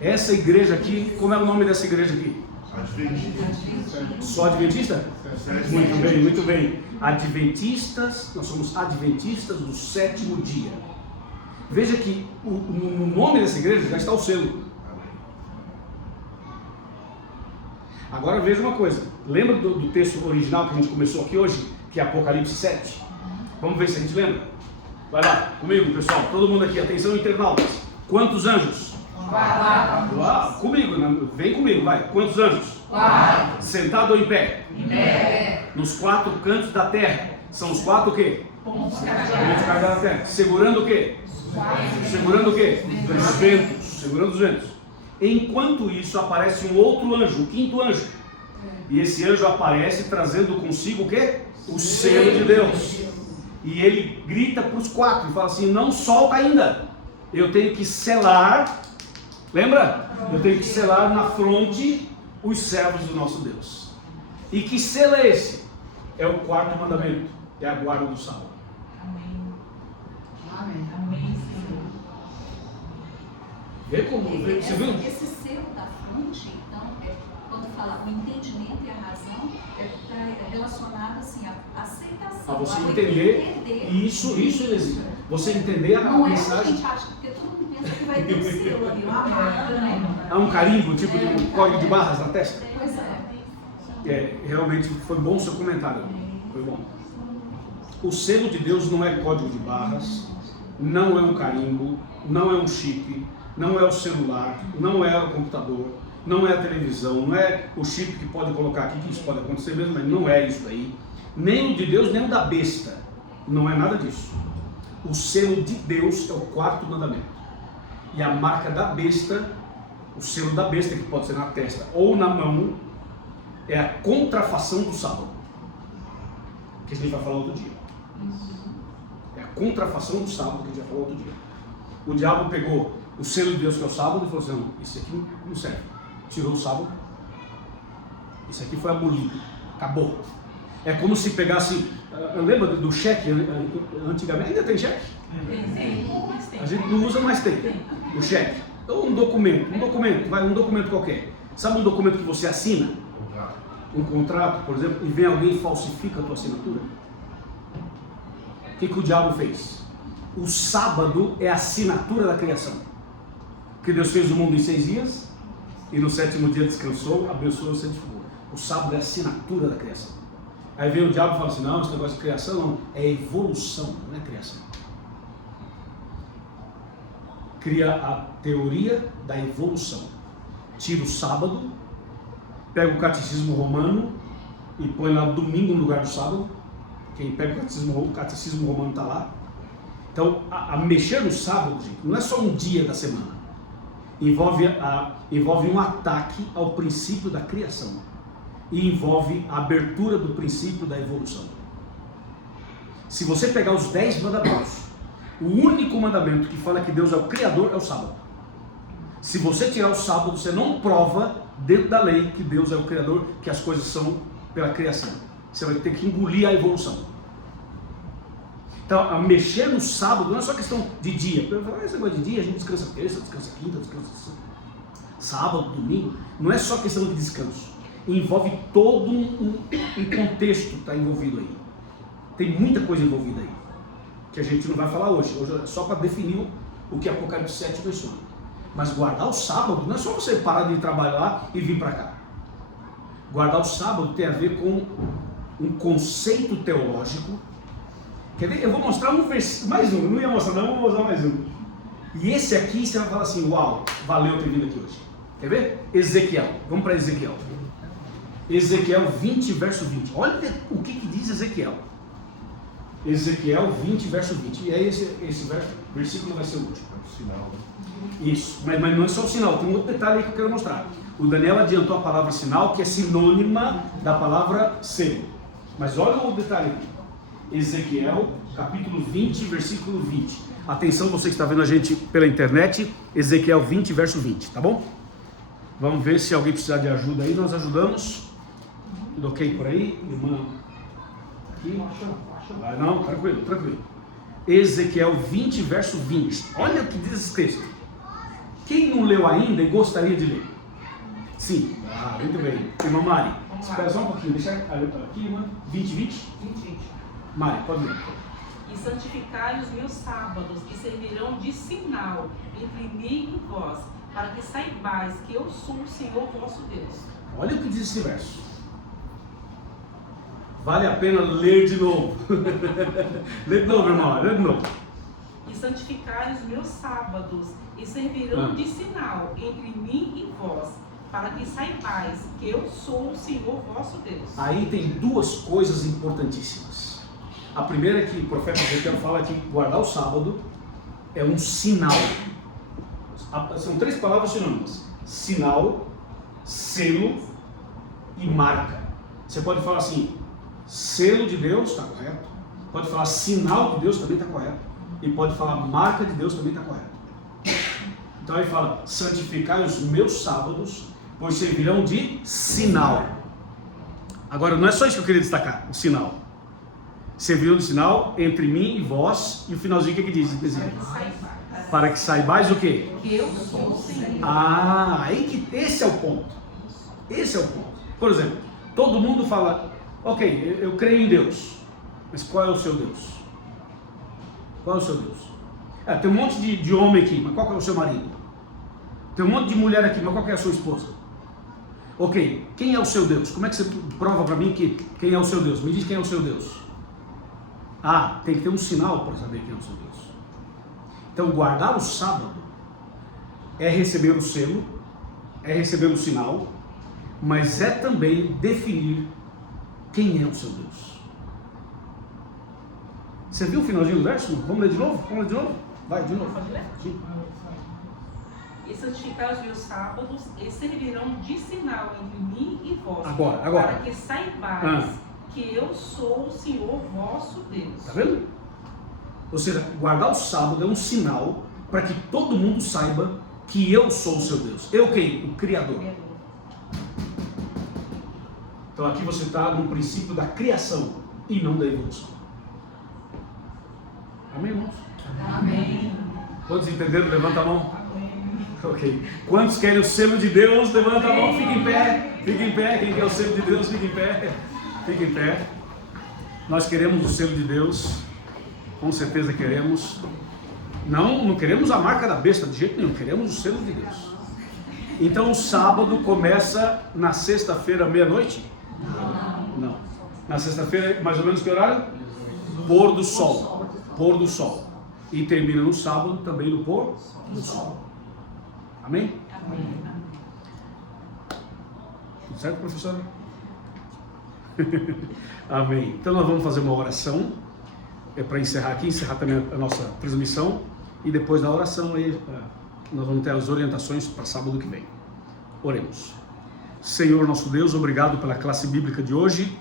Essa igreja aqui, como é o nome dessa igreja aqui? Adventista. Só adventista? Muito bem. Adventistas, nós somos adventistas do 7º dia. Veja que no nome dessa igreja já está o selo. Agora veja uma coisa. Lembra do texto original que a gente começou aqui hoje, que é Apocalipse 7? Vamos ver se a gente lembra. Vai lá, comigo, pessoal. Todo mundo aqui, atenção, internautas. Quantos anjos? 4. Comigo, vem comigo, vai. Quantos anjos? 4. Sentado ou em pé? Em pé. Nos 4 cantos da terra. São os 4 o quê? Pontos carregados da terra. Segurando o quê? Segurando o quê? Os ventos. Segurando os ventos. Enquanto isso, aparece um outro anjo, o 5º anjo. E esse anjo aparece trazendo consigo o quê? O selo de Deus. E ele grita para os 4 e fala assim: não solta ainda. Eu tenho que selar. Lembra? Eu tenho que selar na fronte os servos do nosso Deus. E que selo é esse? É o 4º mandamento. É a guarda do sábado. Amém. Vê como? Você viu? Esse selo da fronte fala o entendimento e a razão, está relacionado assim, à aceitação. A você a entender isso, Inesita. Você entender a não mensagem. É o que a gente acha, porque todo mundo pensa que vai ter um selo ali, uma marca, né? Há um carimbo, tipo de um código de barras na testa. Pois é. Realmente foi bom o seu comentário. Foi bom. O selo de Deus não é código de barras, não é um carimbo, não é um chip, não é o celular, não é o computador, não é a televisão, não é o chip que pode colocar aqui, que isso pode acontecer mesmo, mas não é isso aí. Nem o de Deus, nem o da besta. Não é nada disso. O selo de Deus é o 4º mandamento. E a marca da besta, o selo da besta, que pode ser na testa ou na mão, é a contrafação do sábado, que a gente vai falar outro dia. É a contrafação do sábado que a gente vai falar outro dia. O diabo pegou o selo de Deus, que é o sábado, e falou assim: não, isso aqui não serve. Tirou o sábado, isso aqui foi abolido, acabou. É como se pegasse, lembra do cheque antigamente? Ainda tem cheque? A gente não usa, mas tem o cheque. Ou um documento qualquer. Sabe um documento que você assina? Um contrato, por exemplo, e vem alguém e falsifica a tua assinatura? O que o diabo fez? O sábado é a assinatura da criação. Porque Deus fez o mundo em 6 dias e no 7º dia descansou, abençoou e santificou. O sábado é a assinatura da criação. Aí vem o diabo e fala assim: não, esse negócio de criação não, é evolução, não é criação. Cria a teoria da evolução. Tira o sábado, pega o catecismo romano e põe lá domingo no lugar do sábado. Quem pega o catecismo romano está lá. Então, a mexer no sábado, gente, não é só um dia da semana. Envolve um ataque ao princípio da criação. E envolve a abertura do princípio da evolução. Se você pegar os 10 mandamentos, o único mandamento que fala que Deus é o Criador é o sábado. Se você tirar o sábado, você não prova dentro da lei que Deus é o Criador, que as coisas são pela criação. Você vai ter que engolir a evolução. Então, a mexer no sábado não é só questão de dia. Esse negócio de dia, a gente descansa terça, descansa quinta, descansa sábado, domingo. Não é só questão de descanso. Envolve todo um contexto que está envolvido aí. Tem muita coisa envolvida aí, que a gente não vai falar hoje. Hoje é só para definir o que Apocalipse 7 menciona. Mas guardar o sábado não é só você parar de trabalhar e vir para cá. Guardar o sábado tem a ver com um conceito teológico. Quer ver? Eu vou mostrar um versículo, mais um, não ia mostrar não, vou mostrar mais um. E esse aqui você vai falar assim: uau, valeu ter vindo aqui hoje. Quer ver? Ezequiel, vamos para Ezequiel. Ezequiel 20, verso 20. Olha o que diz Ezequiel. Ezequiel 20, verso 20. E aí esse versículo vai ser o último. É o sinal. Isso, mas não é só o sinal, tem um outro detalhe aí que eu quero mostrar. O Daniel adiantou a palavra sinal, que é sinônima da palavra selo. Mas olha o detalhe aqui. Ezequiel, capítulo 20, versículo 20. Atenção, você que está vendo a gente pela internet, Ezequiel 20, verso 20, tá bom? Vamos ver se alguém precisar de ajuda aí, nós ajudamos. Tudo ok por aí? Irmã? Aqui? Não, tranquilo. Ezequiel 20, verso 20. Olha o que diz esse texto. Quem não leu ainda e gostaria de ler? Sim. Muito bem. Irmã Mari, espera só um pouquinho. Deixa aqui, irmã. 20. Mari, pode ler. E santificai os meus sábados, que servirão de sinal entre mim e vós, para que saibais que eu sou o Senhor vosso Deus. Olha o que diz esse verso. Vale a pena ler de novo. Lê de novo, irmão. Lê de novo. E santificai os meus sábados, e servirão de sinal entre mim e vós, para que saibais que eu sou o Senhor vosso Deus. Aí tem 2 coisas importantíssimas. A primeira é que o profeta Ezequiel fala que guardar o sábado é um sinal. São 3 palavras sinônimas: sinal, selo e marca. Você pode falar assim: selo de Deus, está correto. Pode falar sinal de Deus, também está correto. E pode falar marca de Deus, também está correto. Então ele fala: santificai os meus sábados, pois servirão de sinal. Agora, não é só isso que eu queria destacar, o sinal. Servirão de sinal entre mim e vós. E o finalzinho, o que diz? Para que saibais o quê? Que eu sou o Senhor. Esse é o ponto. Esse é o ponto. Por exemplo, todo mundo fala, ok, eu creio em Deus, mas qual é o seu Deus? Qual é o seu Deus? Tem um monte de homem aqui, mas qual é o seu marido? Tem um monte de mulher aqui, mas qual é a sua esposa? Ok, quem é o seu Deus? Como é que você prova para mim quem é o seu Deus? Me diz quem é o seu Deus. Tem que ter um sinal para saber quem é o seu Deus. Então, guardar o sábado é receber o selo, é receber o sinal, mas é também definir quem é o seu Deus. Você viu o finalzinho do verso? Vamos ler de novo? Vai, de novo. Pode ler? Sim. E santificar os meus sábados, e servirão de sinal entre mim e vós. Agora. Para que saibais que eu sou o Senhor vosso Deus. Está vendo? Ou seja, guardar o sábado é um sinal para que todo mundo saiba que eu sou o seu Deus. Eu quem? O Criador. Então aqui você está no princípio da criação e não da evolução. Amém, irmãos? Amém. Quantos entenderam? Levanta a mão. Ok. Quantos querem o selo de Deus? Levanta a mão, fica em pé. Fica em pé. Quem quer o selo de Deus, fica em pé. Fica em pé. Nós queremos o selo de Deus. Com certeza queremos. Não queremos a marca da besta de jeito nenhum. Queremos o selo de Deus. Então o sábado começa na sexta-feira, meia-noite? Não. Na sexta-feira, mais ou menos que horário? Pôr do sol. Pôr do sol. E termina no sábado também no pôr do sol. Amém? Amém. Tudo certo, professora? Amém. Então nós vamos fazer uma oração. Para encerrar aqui, encerrar também a nossa transmissão. E depois da oração aí, nós vamos ter as orientações para sábado que vem. Oremos. Senhor nosso Deus, obrigado pela classe bíblica de hoje.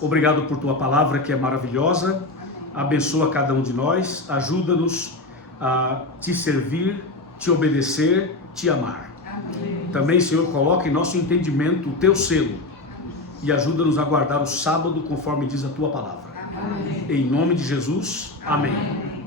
Obrigado por tua palavra que é maravilhosa. Abençoa cada um de nós. Ajuda-nos a te servir, te obedecer, te amar. Amém. Também, Senhor, coloca em nosso entendimento o teu selo e ajuda-nos a guardar o sábado conforme diz a tua palavra. Amém. Em nome de Jesus, amém.